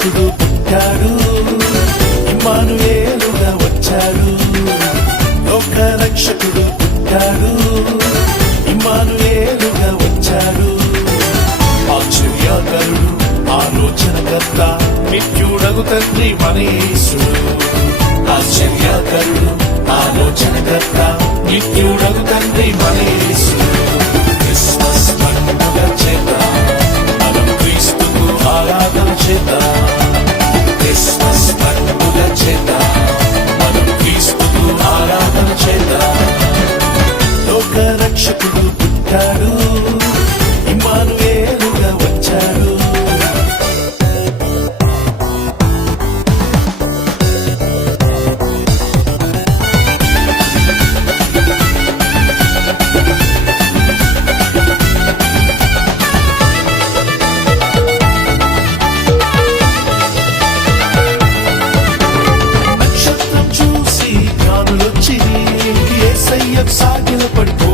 రక్షకుడు పుట్టాడు ఇమానుయేలుగా వచ్చాడు లోక రక్షకుడు పుట్టాడు ఇమానుయేలుగా వచ్చాడు ఆశ్చర్యాకరుడు ఆలోచనకర్త మిత్యుడగు తండ్రి మనీశ్వరుడు ఆశ్చర్యాకరుడు ఆలోచనకర్త మిత్యుడగు తండ్రి మనీశ్వరుడు quiero por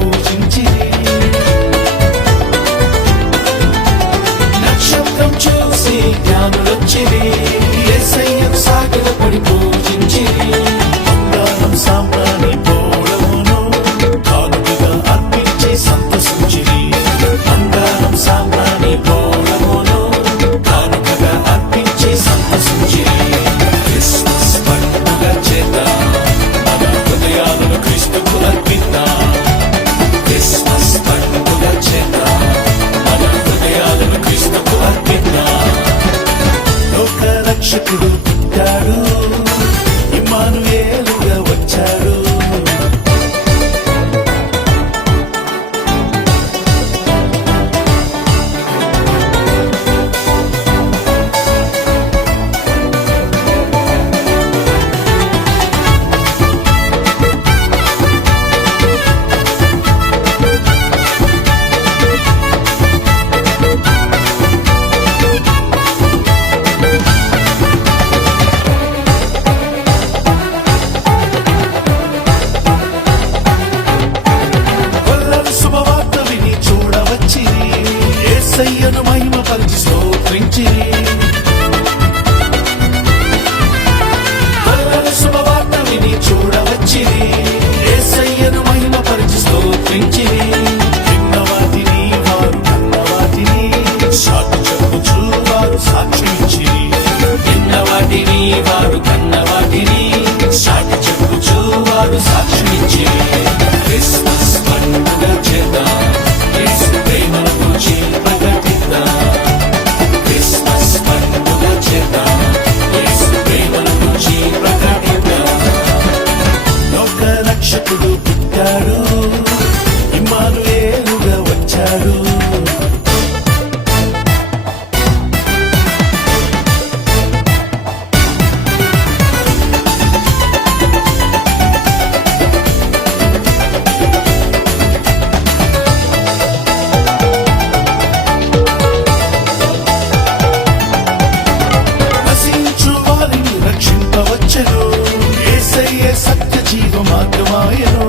യേശുവേ സത്യജീവമാർഗമായനോ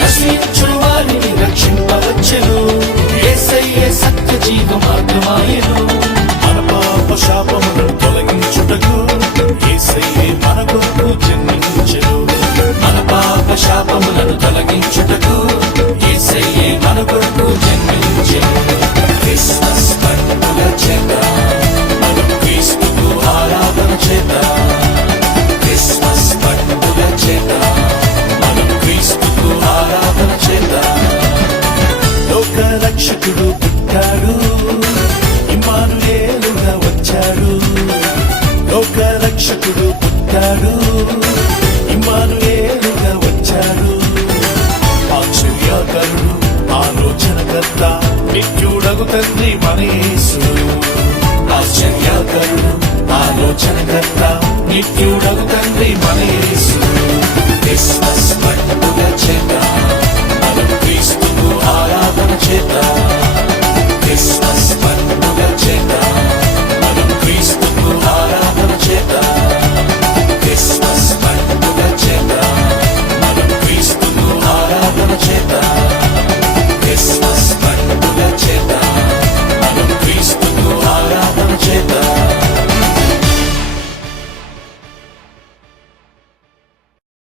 നശിച്ചുവാനിനി രക്ഷിപ്പവച്ചനോ യേശയ്യേ സത്യജീവമാർഗമായനോ తండ్రి మనసు. ఆశ్చర్యకరుడు ఆలోచనకర్త నిత్యుడవు తండ్రి మనీసు.